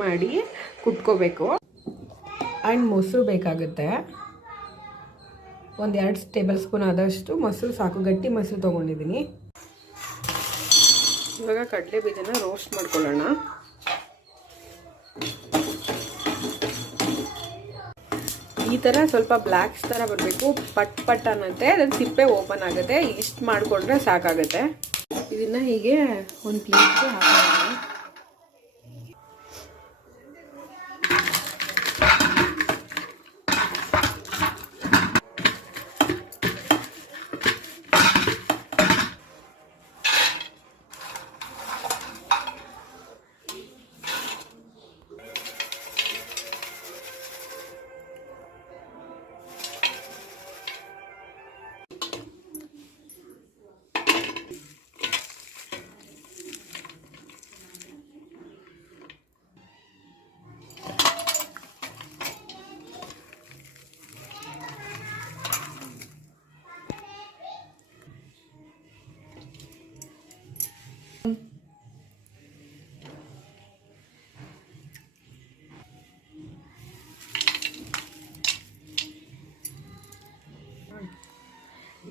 ಮಾಡಿ ಕುಟ್ಕೋಬೇಕು. ಆ್ಯಂಡ್ ಮೊಸರು ಬೇಕಾಗುತ್ತೆ, ಒಂದು 2 ಟೇಬಲ್ ಸ್ಪೂನ್ ಆದಷ್ಟು ಮೊಸರು ಸಾಕು. ಗಟ್ಟಿ ಮೊಸರು ತೊಗೊಂಡಿದ್ದೀನಿ. ಇವಾಗ ಕಡಲೆ ಬೀಜನ ರೋಸ್ಟ್ ಮಾಡ್ಕೊಳ್ಳೋಣ. ಈ ಥರ ಸ್ವಲ್ಪ ಬ್ಲ್ಯಾಕ್ಸ್ ಥರ ಬರಬೇಕು, ಪಟ್ ಪಟ್ ಅನ್ನತ್ತೆ, ಅದನ್ನು ಸಿಪ್ಪೆ ಓಪನ್ ಆಗುತ್ತೆ. ಇಷ್ಟು ಮಾಡಿಕೊಂಡ್ರೆ ಸಾಕಾಗುತ್ತೆ. ಇದನ್ನು ಹೀಗೆ ಒಂದು ಪ್ಲೇಟ್ಗೆ ಹಾಕೋಣ.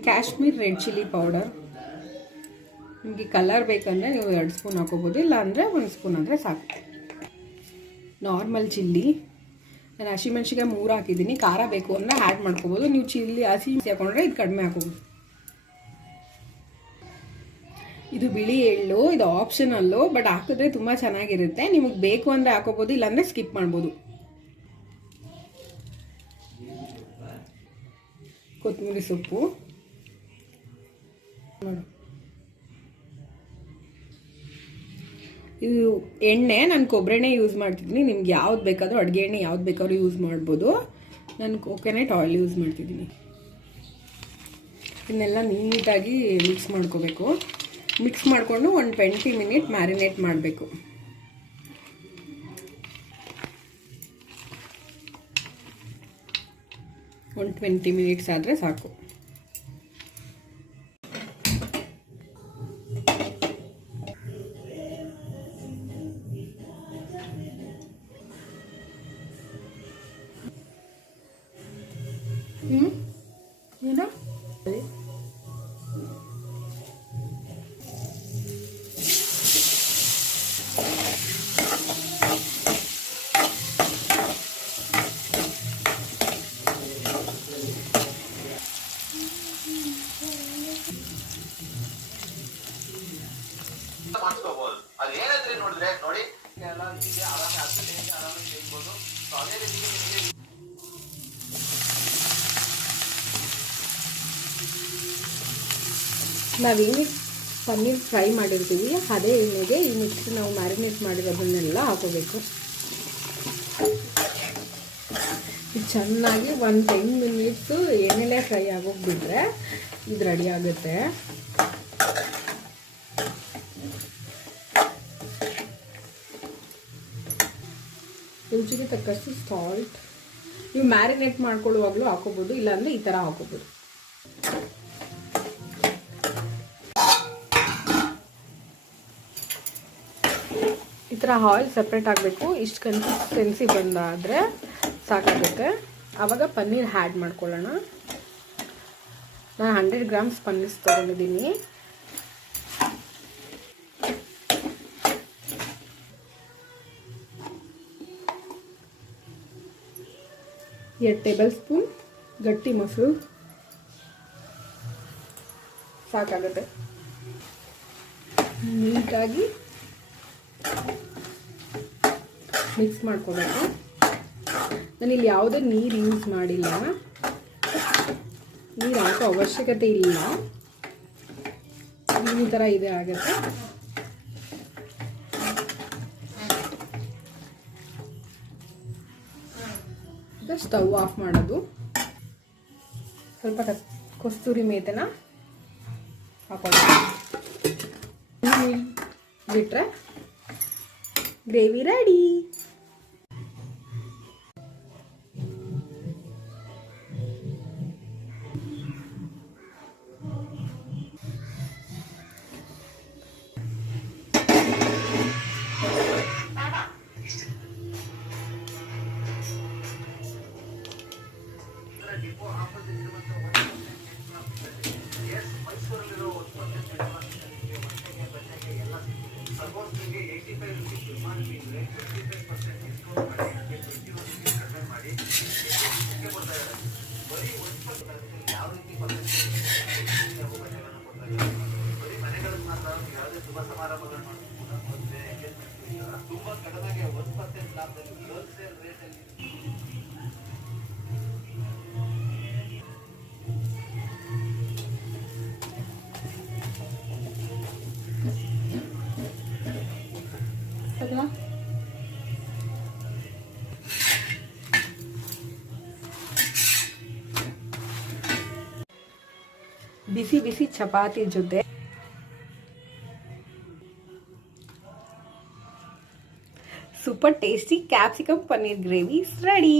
ಕಾಶ್ಮೀರ್ ರೆಡ್ ಚಿಲ್ಲಿ ಪೌಡರ್, ನಿಮಗೆ ಕಲರ್ ಬೇಕಂದರೆ ನೀವು 2 ಸ್ಪೂನ್ ಹಾಕೋಬೋದು, ಇಲ್ಲ ಅಂದರೆ 1 ಸ್ಪೂನ್ ಆದರೆ ಸಾಕು. ನಾರ್ಮಲ್ ಚಿಲ್ಲಿ, ನಾನು ಹಸಿಮೆಣ್ಸಿಗೆ 3 ಹಾಕಿದ್ದೀನಿ. ಖಾರ ಬೇಕು ಅಂದರೆ ಆ್ಯಡ್ ಮಾಡ್ಕೋಬೋದು. ನೀವು ಚಿಲ್ಲಿ ಹಸಿ ಹಾಕೊಂಡ್ರೆ ಇದು ಕಡಿಮೆ ಹಾಕೋಬೋದು. ಇದು ಬಿಳಿ ಎಳ್ಳು, ಇದು ಆಪ್ಷನಲ್ಲು, ಬಟ್ ಹಾಕಿದ್ರೆ ತುಂಬ ಚೆನ್ನಾಗಿರುತ್ತೆ. ನಿಮಗೆ ಬೇಕು ಅಂದರೆ ಹಾಕೋಬೋದು, ಇಲ್ಲಾಂದರೆ ಸ್ಕಿಪ್ ಮಾಡ್ಬೋದು. ಕೊತ್ತಂಬರಿ ಸೊಪ್ಪು, ಇದು ಎಣ್ಣೆ, ನಾನು ಕೊಬ್ಬರಿ ಎಣ್ಣೆ ಯೂಸ್ ಮಾಡ್ತಿದ್ದೀನಿ. ನಿಮ್ಗೆ ಯಾವ್ದು ಬೇಕಾದರೂ ಅಡುಗೆ ಎಣ್ಣೆ ಯಾವ್ದು ಬೇಕಾದ್ರೂ ಯೂಸ್ ಮಾಡ್ಬೋದು. ನಾನು ಕೋಕೋನಟ್ ಆಯಿಲ್ ಯೂಸ್ ಮಾಡ್ತಿದ್ದೀನಿ. ಇದನ್ನೆಲ್ಲ ನೀಟಾಗಿ ಮಿಕ್ಸ್ ಮಾಡ್ಕೋಬೇಕು. ಮಿಕ್ಸ್ ಮಾಡಿಕೊಂಡು ಒಂದು 20 ಮಿನಿಟ್ ಮ್ಯಾರಿನೇಟ್ ಮಾಡಬೇಕು. ಒಂದು 20 ಮಿನಿಟ್ಸ್ ಆದರೆ ಸಾಕು. ಏನು ಮಾಡ್ಕೋಬಹುದು. ಅದು ಏನಾದ್ರೆ ನೋಡಿದ್ರೆ ನೋಡಿ ಎಲ್ಲ ಆರಾಮ ಆರಾಮಾಗಿ ತೆಗಿಬಹುದು. ಅದೇ ರೀತಿ ನಾವೇನು ಪನ್ನೀರ್ ಫ್ರೈ ಮಾಡಿರ್ತೀವಿ ಅದೇ ಎಣ್ಣೆಗೆ ಈ ಮಿಕ್ಸ್ ನಾವು ಮ್ಯಾರಿನೇಟ್ ಮಾಡಿರೋದನ್ನೆಲ್ಲ ಹಾಕೋಬೇಕು. ಇದು ಚೆನ್ನಾಗಿ ಒಂದು 10 ಮಿನಿಟ್ಸು ಎಣ್ಣೆಲೇ ಫ್ರೈ ಆಗೋಗ್ಬಿಟ್ರೆ ಇದು ರೆಡಿ ಆಗುತ್ತೆ. ರುಚಿಗೆ ತಕ್ಕಷ್ಟು ಸಾಲ್ಟ್, ನೀವು ಮ್ಯಾರಿನೇಟ್ ಮಾಡ್ಕೊಳ್ಳುವಾಗಲೂ ಹಾಕೋಬೋದು, ಇಲ್ಲಾಂದರೆ ಈ ಥರ ಹಾಕೋಬೋದು. ಈ ಥರ ಆಯಿಲ್ ಸಪ್ರೇಟ್ ಆಗಬೇಕು. ಇಷ್ಟು ಕನ್ಸಿಸ್ಟೆನ್ಸಿ ಬಂದಾದರೆ ಸಾಕಾಗುತ್ತೆ. ಆವಾಗ ಪನ್ನೀರ್ ಆ್ಯಡ್ ಮಾಡ್ಕೊಳ್ಳೋಣ. ನಾನು 100 ಗ್ರಾಮ್ಸ್ ಪನ್ನೀರ್ ತೊಗೊಂಡಿದ್ದೀನಿ. ಎರಡು ಟೇಬಲ್ ಸ್ಪೂನ್ ಗಟ್ಟಿ ಮೊಸರು ಸಾಕಾಗುತ್ತೆ. ನೀಟಾಗಿ ಮಿಕ್ಸ್ ಮಾಡ್ಕೋಬೇಕು. ನಾನಿಲ್ಲಿ ಯಾವುದೇ ನೀರು ಯೂಸ್ ಮಾಡಿಲ್ಲ, ನೀರು ಹಾಕೋ ಅವಶ್ಯಕತೆ ಇಲ್ಲ. ಈ ಥರ ಇದೆ ಆಗುತ್ತೆ. ಈಗ ಸ್ಟವ್ ಆಫ್ ಮಾಡೋದು. ಸ್ವಲ್ಪ ಕಸ್ತೂರಿ ಮೇಥಿನ ಹಾಕೊಳ್ಳಿ. ಬಿಟ್ರೆ ಗ್ರೇವಿ ರೆಡಿ. ತುಂಬಾ ಕಡಿಮೆಗೆ 1% ಲಾಭದಲ್ಲಿ ಹೋಲ್ಸೇಲ್ ರೇಟಲ್ಲಿ ಬಿಸಿ ಬಿಸಿ ಚಪಾತಿ ಜೊತೆ super tasty capsicum paneer gravy ready.